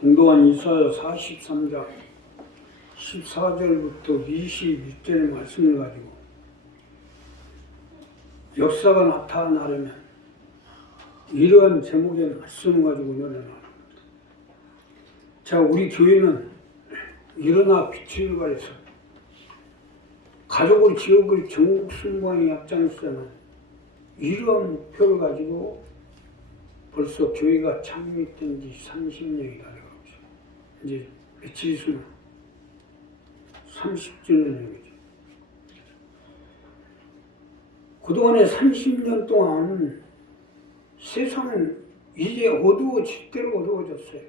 공동한 이사야 43장 14절부터 21절 말씀을 가지고 역사가 나타나려면 이러한 제목의 말씀을 가지고 연애합니다. 자, 우리 교회는 일어나 빛을 발해서 가족을 지역을 전국 순방에 앞장서는 이러한 목표를 가지고 벌써 교회가 창립된 지 30년이 다 되고 이제 며칠 있으면 30주년이죠. 그동안에 30년 동안 세상은 이제 어두워질 대로 어두워졌어요.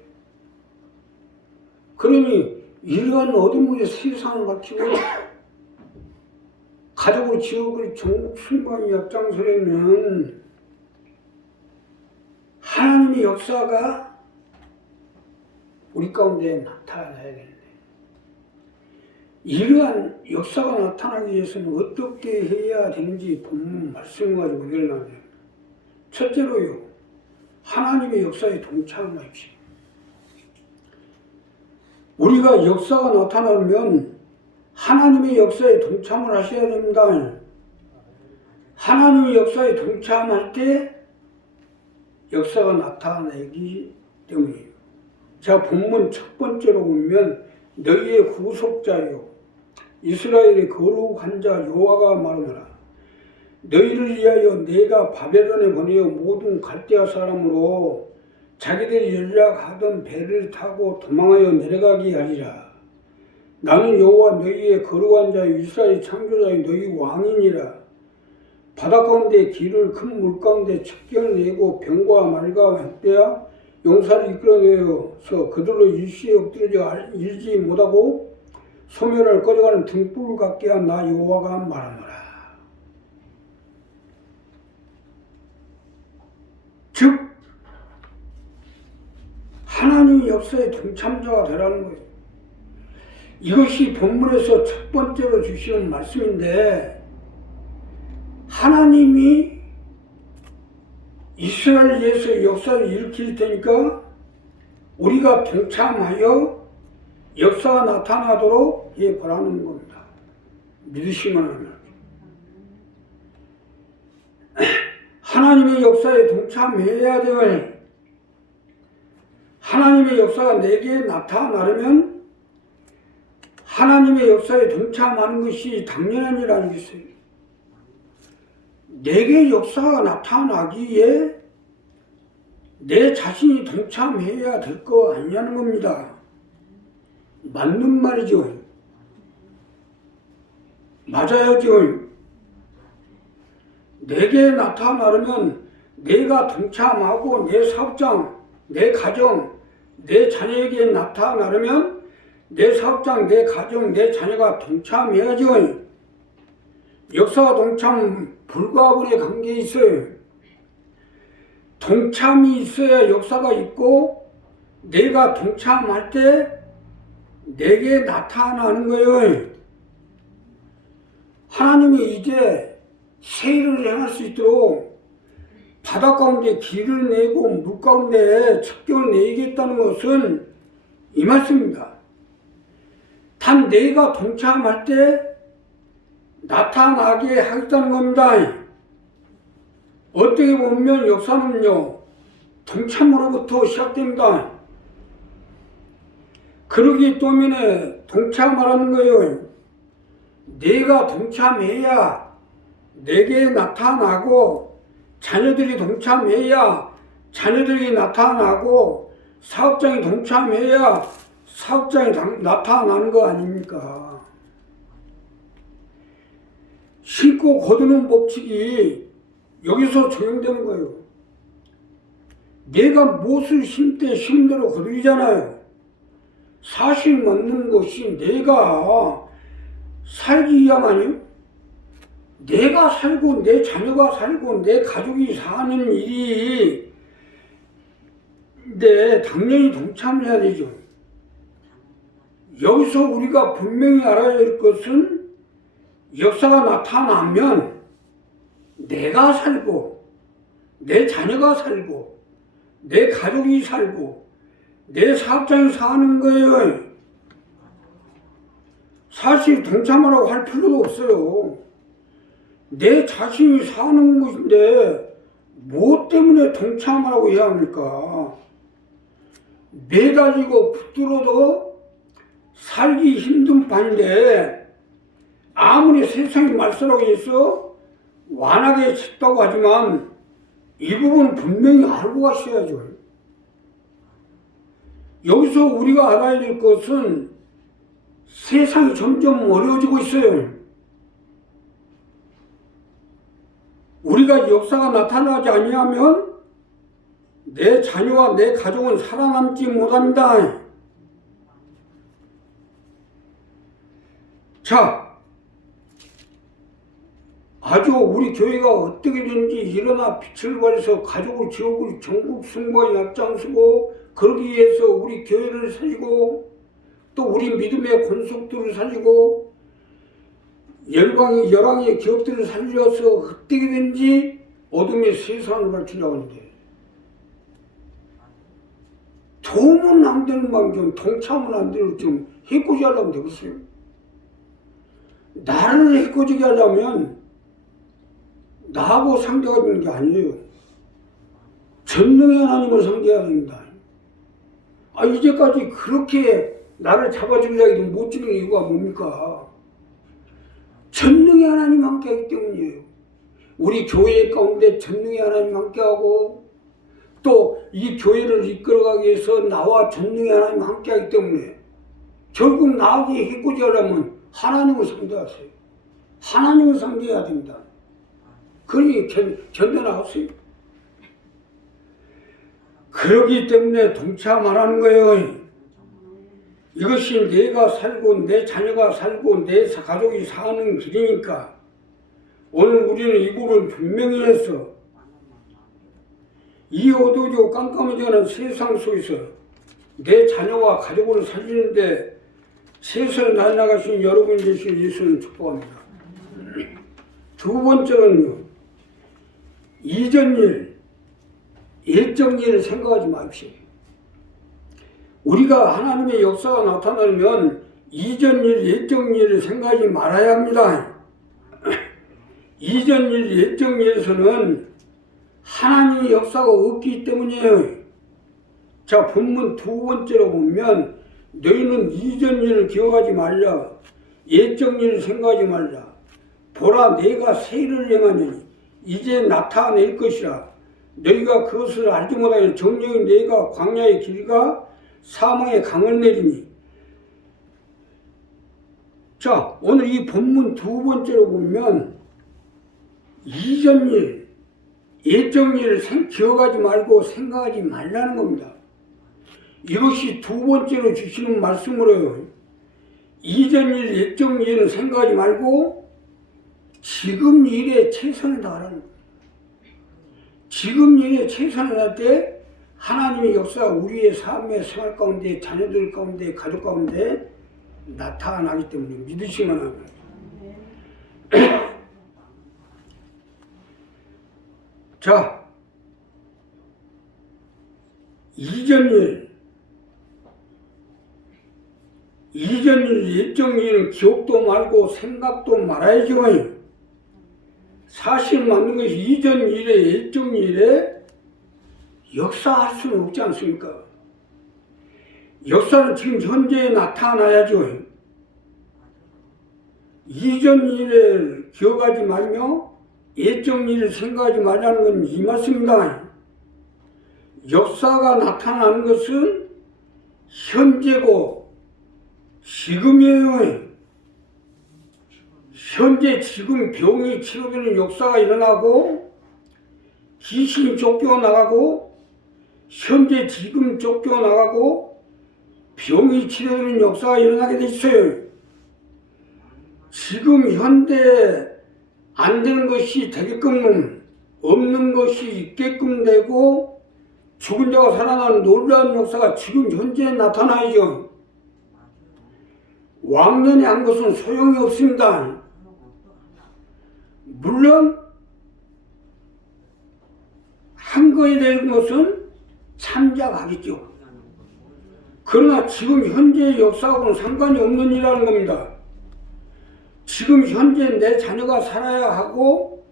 그러니 이러한 어둠의 세상을 갖추고 가족을 지역을 전국 순방에 앞장서려면 하나님의 역사가 우리 가운데 나타나야 되는데, 이러한 역사가 나타나기 위해서는 어떻게 해야 되는지 본문 말씀 가지고 늘어나면, 첫째로요, 하나님의 역사에 동참하십시오. 우리가 역사가 나타나면 하나님의 역사에 동참을 하셔야 됩니다. 하나님의 역사에 동참할 때 역사가 나타나기 때문이에요. 자, 본문 첫 번째로 보면 너희의 구속자요 이스라엘의 거룩한 자 여호와가 말하노라. 너희를 위하여 내가 바벨론에 보내어 모든 갈대아 사람으로 자기들이 연락하던 배를 타고 도망하여 내려가게 하리라. 나는 여호와 너희의 거룩한 자요 이스라엘 창조자의 너희 왕이니라. 바다 가운데 길을 큰 물 가운데 척경을 내고 병과 말과 햇대야 용사를 이끌어내어서 그들로 일시에 엎드려져 일지 못하고 소멸을 꺼져가는 등불 같게 한 나 여호와가 말하노라. 즉 하나님의 역사에 동참자가 되라는 거예요. 이것이 본문에서 첫 번째로 주시는 말씀인데, 하나님이 이스라엘에서 역사를 일으킬 테니까 우리가 동참하여 역사가 나타나도록 해보라는 겁니다. 믿으시면 하면. 하나님의 역사에 동참해야 될, 하나님의 역사가 내게 나타나려면 하나님의 역사에 동참하는 것이 당연한 일 아니겠어요? 내게 역사가 나타나기에 내 자신이 동참해야 될 거 아니냐는 겁니다. 맞는 말이죠. 맞아야죠. 내게 나타나려면 내가 동참하고 내 사업장, 내 가정, 내 자녀에게 나타나려면 내 사업장, 내 가정, 내 자녀가 동참해야죠. 역사와 동참 불가분의 관계에 있어요. 동참이 있어야 역사가 있고, 내가 동참할 때 내게 나타나는 거예요. 하나님이 이제 새 일을 행할 수 있도록 바다 가운데 길을 내고 물 가운데 척경을 내겠다는 것은 이 말씀입니다. 단 내가 동참할 때 나타나게 하겠다는 겁니다. 어떻게 보면 역사는요, 동참으로부터 시작됩니다. 그러기 때문에 동참하라는 거예요. 내가 동참해야 내게 나타나고, 자녀들이 동참해야 자녀들이 나타나고, 사업장이 동참해야 사업장이 나타나는 거 아닙니까? 심고 거두는 법칙이 여기서 적용되는 거예요. 내가 무엇을 심때 심은 대로 거두잖아요. 사실 맞는 것이 내가 살기 위함 아니에요? 내가 살고 내 자녀가 살고 내 가족이 사는 일이 당연히 동참해야 되죠. 여기서 우리가 분명히 알아야 될 것은, 역사가 나타나면 내가 살고 내 자녀가 살고 내 가족이 살고 내 사업장이 사는 거예요. 사실 동참하라고 할 필요도 없어요. 내 자신이 사는 것인데 무엇 때문에 동참하라고 해야 합니까? 매달리고 붙들어도 살기 힘든 판인데 아무리 세상이 말소라고 해서 완하게 짓다고 하지만 이 부분 분명히 알고 가셔야죠. 여기서 우리가 알아야 될 것은 세상이 점점 어려워지고 있어요. 우리가 역사가 나타나지 아니하면 내 자녀와 내 가족은 살아남지 못합니다. 자, 아주 우리 교회가 어떻게든지 일어나 빛을 발해서 가족을 지옥을 전국 승부에 앞장서고 그러기 위해서 우리 교회를 살리고 또 우리 믿음의 권속들을 살리고 열왕의 기업들을 살려서 어떻게든지 어둠의 세상을 밝히려고 하는데 도움은 안 되는 방좀 동참은 안 되는 좀 해코지 하려면 되겠어요. 나를 해코지게 하려면 나하고 상대가 되는 게 아니에요. 전능의 하나님을 상대해야 됩니다. 이제까지 그렇게 나를 잡아주려고 해도 못 주는 이유가 뭡니까? 전능의 하나님 함께하기 때문이에요. 우리 교회 가운데 전능의 하나님 함께하고 또 이 교회를 이끌어가기 위해서 나와 전능의 하나님 함께하기 때문에 결국 나에게 해코지 하려면 하나님을 상대하세요. 하나님을 상대해야 됩니다. 그러니 견뎌나가세요. 그러기 때문에 동참하라는 거예요. 이것이 내가 살고 내 자녀가 살고 내 가족이 사는 길이니까 오늘 우리는 이 부분을 분명히 해서 이 어두워지고 깜깜해지는 세상 속에서 내 자녀와 가족을 살리는데 최선을 다해나가신 여러분 되시길 예수는 축복합니다. 두 번째는요, 이전 일, 예정 일을 생각하지 마십시오. 우리가 하나님의 역사가 나타나면 이전 일, 예정 일을 생각하지 말아야 합니다. 이전 일, 예정 일에서는 하나님의 역사가 없기 때문이에요. 자, 본문 두 번째로 보면 너희는 이전 일을 기억하지 말라. 예정 일을 생각하지 말라. 보라, 내가 새 일을 행하니 이제 나타낼 것이라. 너희가 그것을 알지 못하니 정령이 내가 광야의 길과 사망의 강을 내리니. 자, 오늘 이 본문 두 번째로 보면 이전 일, 예정 일을 기억하지 말고 생각하지 말라는 겁니다. 이것이 두 번째로 주시는 말씀으로요. 이전 일, 예정 일을 생각하지 말고 지금 일에 최선을 다하라는 거예요. 지금 일에 최선을 다할 때 하나님의 역사가 우리의 삶의 생활 가운데, 자녀들 가운데, 가족 가운데 나타나기 때문에 믿으시면 합니다. 자, 이전 일, 예정 일은 기억도 말고 생각도 말아야죠. 사실 맞는 것이 이전 일에, 예정 일에 역사할 수는 없지 않습니까? 역사는 지금 현재에 나타나야죠. 이전 일을 기억하지 말며 예정 일을 생각하지 말라는 건 이 말씀입니다. 역사가 나타나는 것은 현재고 지금이에요. 현재 지금 병이 치료되는 역사가 일어나고 귀신이 쫓겨나가고 현재 지금 쫓겨나가고 병이 치료되는 역사가 일어나게 돼 있어요. 지금 현대에 안 되는 것이 되게끔 없는 것이 있게끔 되고 죽은 자가 살아나는 놀라운 역사가 지금 현재에 나타나야죠. 왕년에 한 것은 소용이 없습니다. 물론 한 거에 대한 것은 참작하겠죠. 그러나 지금 현재의 역사하고는 상관이 없는 일이라는 겁니다. 지금 현재 내 자녀가 살아야 하고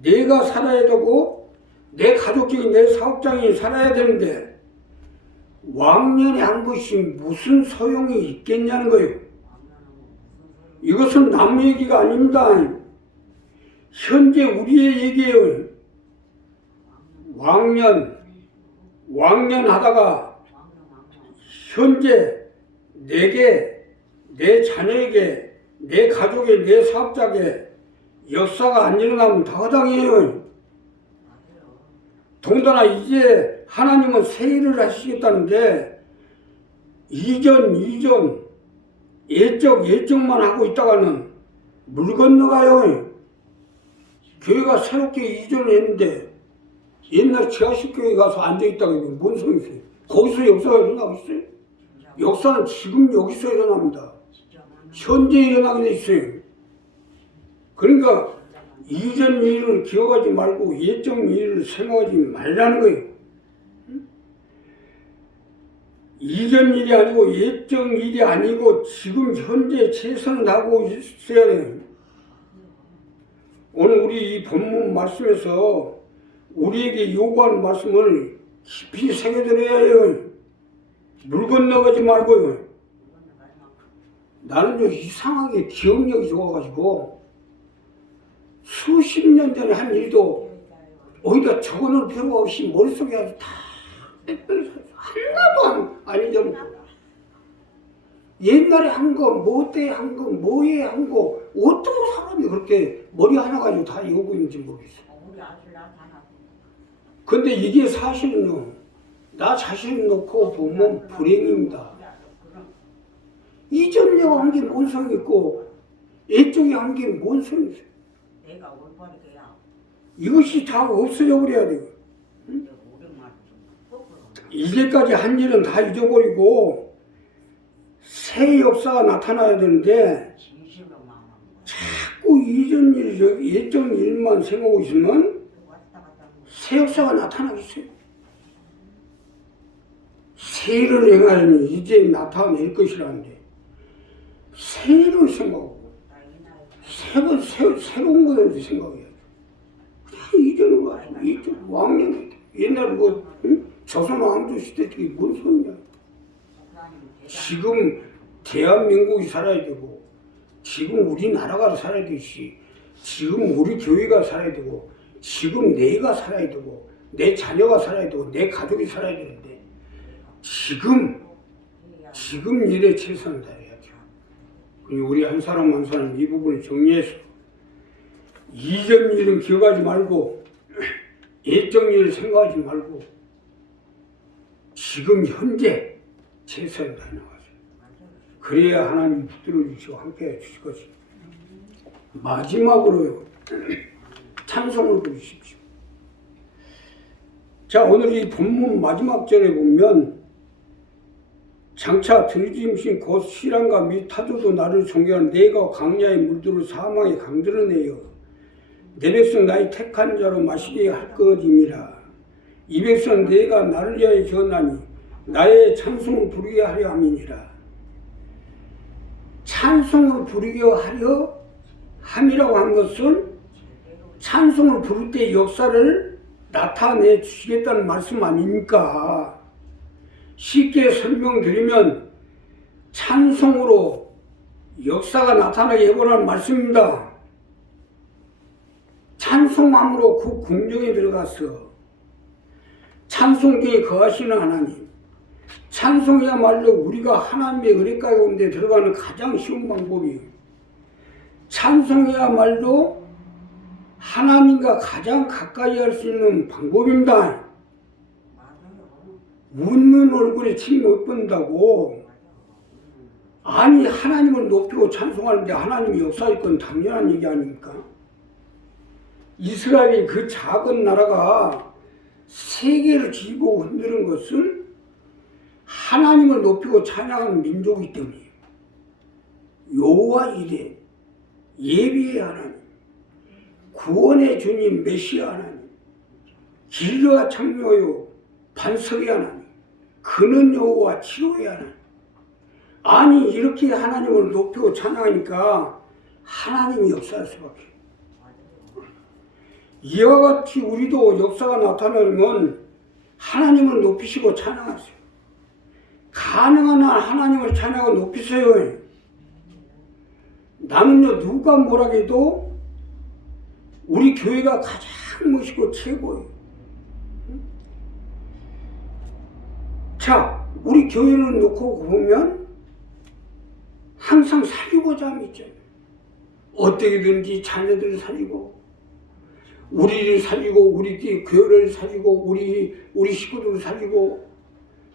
내가 살아야 되고 내 가족이 내 사업장이 살아야 되는데 왕년에 한 것이 무슨 소용이 있겠냐는 거예요. 이것은 남 얘기가 아닙니다. 현재 우리의 얘기예요. 왕년 하다가 현재 내게, 내 자녀에게, 내 가족에, 내 사업자에게 역사가 안 일어나면 다 허당이에요. 더군다나 이제 하나님은 새 일을 하시겠다는데 이전 예적만 하고 있다가는 물 건너가요. 교회가 새롭게 이전을 했는데 옛날 지하식 교회 가서 앉아있다가 뭔 소용이 있어요? 거기서 역사가 일어나고 있어요? 역사는 지금 여기서 일어납니다. 현재 일어나게 돼 있어요. 그러니까 이전 일을 기억하지 말고 예적 일을 생각하지 말라는 거예요. 이전 일이 아니고 예적 일이 아니고 지금 현재 최선을 다하고 있어야 돼요. 오늘 우리 이 본문 말씀에서 우리에게 요구하는 말씀을 깊이 새겨들어야 해요. 물 건너가지 말고요. 나는요 이상하게 기억력이 좋아가지고 수십 년 전에 한 일도 어디다 적어놓을 필요가 없이 머릿속에 아주 다 하나도 안 잊어먹고 옛날에 한 거, 뭐 때 한 거, 뭐에 한 거 어떤 사람이 그렇게 머리 하나 가지고 다 이러고 있는지 모르겠어. 근데 이게 사실은요 나 자신을 놓고 보면 불행입니다. 이전내가 한 게 뭔 소용이 있고 애쪽이 한 게 뭔 소용이 있어요. 이것이 다 없어져 버려야 돼요. 응? 이제까지 한 일은 다 잊어버리고 새 역사가 나타나야 되는데 자꾸 이전 일, 예전 일만 생각하고 있으면 새 역사가 나타나겠어요. 새 일을 행하려면 이제 나타낼 것이라는데 새 일을 생각하고 새로운 것을 생각해야죠. 그냥 이전으로 가서 이전 왕년 옛날 조선 왕조 시대 때 뭔 소용이야. 지금 대한민국이 살아야 되고 지금 우리나라가 살아야 되시 지금 우리 교회가 살아야 되고 지금 내가 살아야 되고 내 자녀가 살아야 되고 내 가족이 살아야 되는데 지금 일에 최선을 다해야죠. 우리 한 사람 한 사람 이 부분을 정리해서 이전 일은 기억하지 말고 예적 일을 생각하지 말고 지금 현재 최선을 다해 나가세요. 그래야 하나님 붙들어 주시고 함께 해 주실 것입니다. 마지막으로요 찬송을 부르십시오. 자, 오늘 이 본문 마지막 절에 보면 장차 들짐신 곧 시랑과 및 타조도 나를 존경하는 내가 광야의 물들을 사망의 강들을 내어 내 백성 나의 택한 자로 마시게 할 것임이라. 이 백성 내가 나를 위하여 지었나니 나의 찬송을 부르게 하려 함이니라. 찬송을 부르게 하려 함이라고 한 것은 찬송을 부를 때 역사를 나타내 주시겠다는 말씀 아닙니까? 쉽게 설명드리면 찬송으로 역사가 나타나게 해보라는 말씀입니다. 찬송함으로 그 궁정에 들어가서 찬송중에 거하시는 하나님, 찬송이야말로 우리가 하나님의 은혜 가운데 들어가는 가장 쉬운 방법이에요. 찬송이야말로 하나님과 가장 가까이 할 수 있는 방법입니다. 웃는 얼굴에 침 못 번다고. 아니 하나님을 높이고 찬송하는데 하나님이 역사할 건 당연한 얘기 아닙니까? 이스라엘이 그 작은 나라가 세계를 뒤집어 흔드는 것은 하나님을 높이고 찬양하는 민족이기 때문이에요. 여호와 이레, 예비의 하나님, 구원의 주님 메시아 하나님, 길과 창조요 반석의 하나님, 그는 여호와 치료해야 하는. 아니 이렇게 하나님을 높이고 찬양하니까 하나님이 역사할 수밖에. 이와 같이 우리도 역사가 나타나면 하나님을 높이시고 찬양하세요. 가능한 한 하나님을 찬양하고 높이세요. 나는요 누가 뭐라 해도 우리 교회가 가장 멋있고 최고예요. 자, 우리 교회를 놓고 보면 항상 살리고자 함이 있잖아요. 어떻게든지 자녀들을 살리고 우리를 살리고 우리 교회를 살리고 우리 식구들을 살리고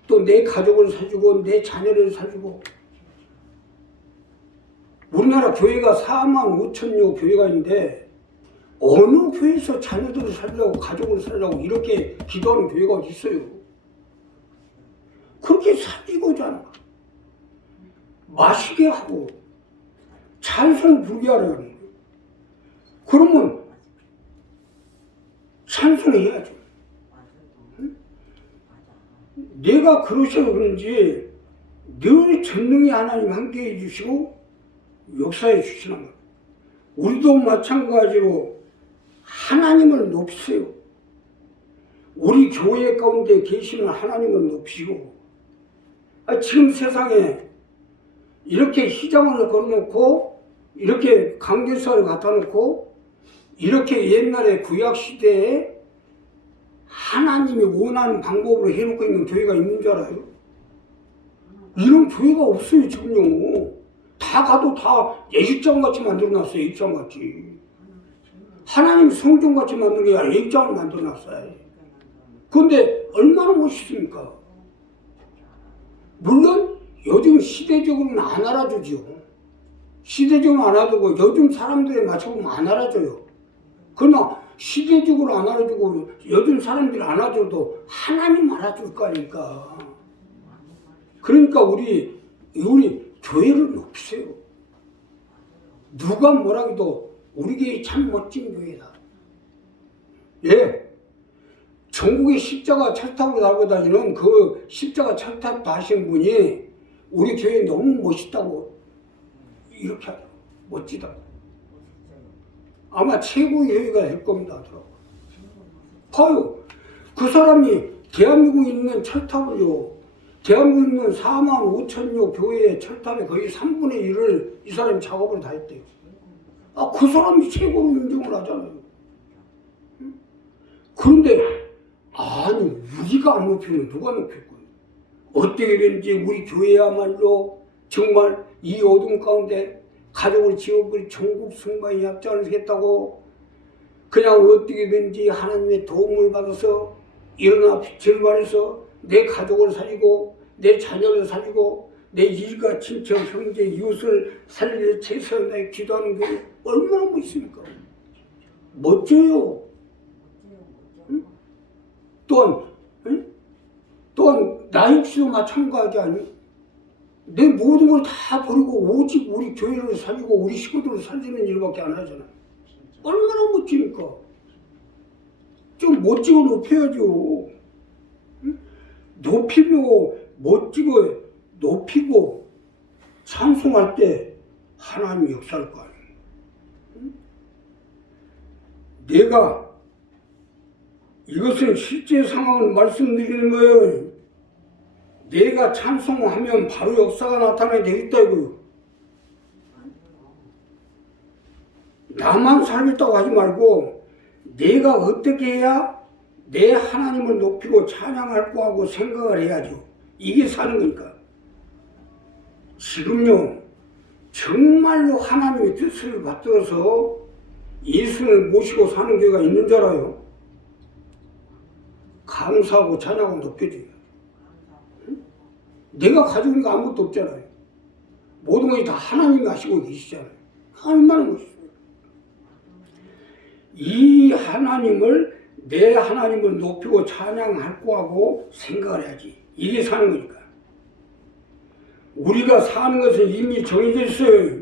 또 내 가족을 살리고 내 자녀를 살리고. 우리나라 교회가 45,000여 교회가 있는데 어느 교회에서 자녀들을 살리려고 가족을 살리려고 이렇게 기도하는 교회가 어디 있어요? 그렇게 살리고자 하는 거야. 마시게 하고 찬송 부르게 하려는 거예요. 그러면 찬송해야죠. 응? 내가 그러셔서 그런지 늘 전능의 하나님 함께해 주시고 역사해 주시는 거예요. 우리도 마찬가지로 하나님을 높이세요. 우리 교회 가운데 계시는 하나님을 높이시고. 지금 세상에 이렇게 시장을 걸어놓고 이렇게 강교사를 갖다 놓고 이렇게 옛날에 구약시대에 하나님이 원하는 방법으로 해놓고 있는 교회가 있는 줄 알아요? 이런 교회가 없어요. 지금요. 다 가도 다 예식장같이 만들어놨어요. 예식장같이. 하나님 성전같이 만든 게 아니라 예식장을 만들어놨어요. 그런데 얼마나 멋있습니까? 물론 요즘 시대적으로는 안 알아주죠. 시대적으로 안 알아주고 요즘 사람들에 맞춰보면 안 알아줘요. 그러나 시대적으로 안 알아주고 요즘 사람들이 안 알아줘도 하나님 알아줄 거 아닙니까? 그러니까 우리 교회를 높이세요. 누가 뭐라 해도 우리 교회 참 멋진 교회다. 예. 전국에 십자가 철탑으로 달고 다니는 그 십자가 철탑 다신 분이 우리 교회 너무 멋있다고 이렇게 하더라고. 멋지다고. 아마 최고의 교회가 될 겁니다 하더라고. 봐요. 그 사람이 대한민국에 있는 철탑을요, 대한민국에 있는 45,000여 교회의 철탑의 거의 3분의 1을 이 사람이 작업을 다 했대요. 그 사람이 최고로 인정을 하잖아요. 그런데 아니 우리가 안 높이면 누가 높일 거예요? 어떻게 되는지 우리 교회야말로 정말 이 어둠 가운데 가족을 지어버리 전국 승마의 약자를 했다고 그냥 어떻게든지 하나님의 도움을 받아서 일어나 빛을 발해서 내 가족을 살리고 내 자녀를 살리고 내 일가 친척 형제 이웃을 살릴 최선을 기도하는 게 얼마나 멋있습니까? 멋져요. 응? 또한 나 역시도 마찬가지 아니? 내 모든 걸 다 버리고 오직 우리 교회를 살리고 우리 식구들을 살리는 일밖에 안 하잖아요. 얼마나 멋집니까? 좀 멋지고 높여야죠. 응? 높이고 멋지고 높이고 찬송할 때 하나님이 역사할 거 아니에요. 응? 내가 이것은 실제 상황을 말씀드리는 거예요. 내가 찬송하면 바로 역사가 나타나게 되겠다 이거요. 나만 살겠다고 하지 말고 내가 어떻게 해야 내 하나님을 높이고 찬양할 거 하고 생각을 해야죠. 이게 사는 거니까. 지금요 정말로 하나님의 뜻을 받들어서 예수를 모시고 사는 교회가 있는 줄 알아요. 감사하고 찬양하고 높여줘요. 내가 가진 거 아무것도 없잖아요. 모든 것이 다 하나님이 하시고 계시잖아요. 얼마나 멋있어요. 이 하나님을 내 하나님을 높이고 찬양할 거하고 생각을 해야지. 이게 사는 거니까. 우리가 사는 것은 이미 정해져 있어요.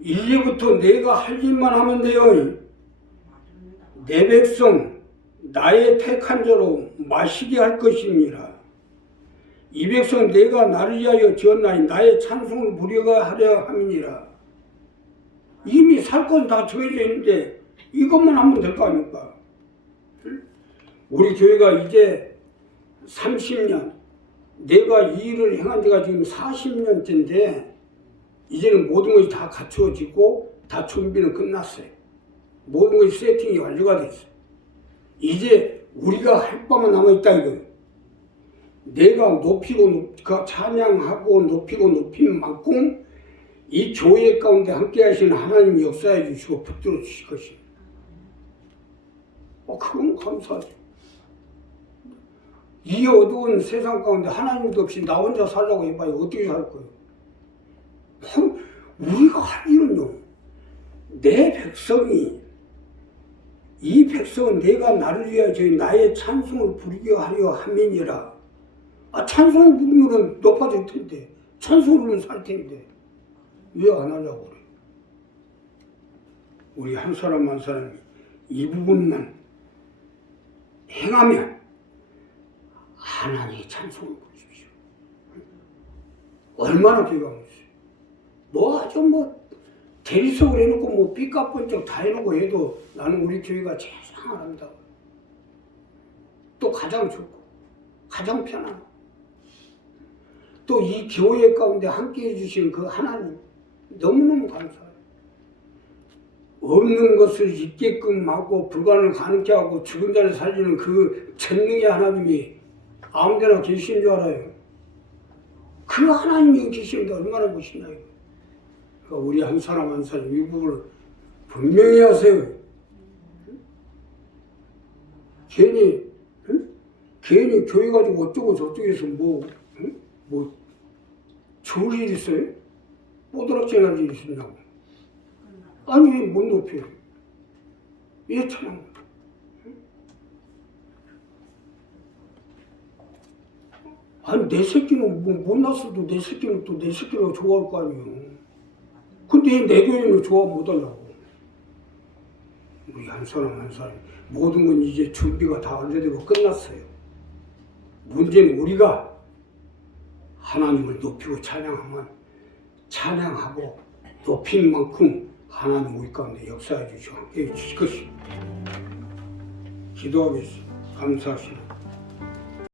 이제부터 내가 할 일만 하면 돼요. 내 백성 나의 택한 자로 마시게 할 것입니다. 이 백성 내가 나를 위하여 지었나니 나의 찬송을 부려가 하려 함이니라. 이미 살 건 다 정해져 있는데 이것만 하면 될 거 아닙니까? 우리 교회가 이제 30년, 내가 이 일을 행한 지가 지금 40년째인데 이제는 모든 것이 다 갖추어지고 다 준비는 끝났어요. 모든 것이 세팅이 완료가 됐어요. 이제 우리가 할 바만 남아있다 이거예요. 내가 높이고 찬양하고 높이고 높이는 만큼 이 교회 가운데 함께 하시는 하나님이 역사해 주시고 붙들어 주실 것입니다. 그건 감사하죠. 이 어두운 세상 가운데 하나님도 없이 나 혼자 살라고 해봐요. 어떻게 살 거예요? 우리가 할 일은요, 내 백성이, 이 백성은 내가 나를 위하여 나의 찬송을 부르게 하려 함이니라. 찬송을 부르면 높아질 텐데, 찬송을 부르면 살 텐데 왜 안 하려고 그래? 우리 한 사람 한 사람이 이 부분만 행하면 하나님의 찬송을 부르십시오. 얼마나 비가 오겠어요. 아주 대리석을 해놓고 삐까뻔쩍 다 해놓고 해도 나는 우리 교회가 제일 사랑합니다. 또 가장 좋고 가장 편하고 또 이 교회 가운데 함께 해주신 그 하나님 너무너무 감사해요. 없는 것을 있게끔 하고 불가능을 가능케 하고 죽은 자를 살리는 그 전능의 하나님이 아무데나 계신 줄 알아요. 그 하나님이 계시는데 얼마나 멋있나요? 그러니까 우리 한 사람 한 사람 이 부분을 분명히 하세요. 괜히 교회 가지고 어쩌고 저쩌고해서 좋을 일 있어요? 뽀드락질 할 일 있었냐고. 아니 왜 못 높여요? 왜 찬양? 아니 내 새끼는 못 났어도 내 새끼는 또 내 새끼라고 좋아할 거 아니에요. 근데 내 교회는 좋아 못하려고. 우리 한 사람 한 사람 모든 건 이제 준비가 다 완료되고 끝났어요. 문제는 우리가 하나님을 높이고 찬양하면 찬양하고 높인 만큼 하나님 우리 가운데 역사해 주시고 함께 해 주실 것입니다. 기도하겠습니다. 감사합니다.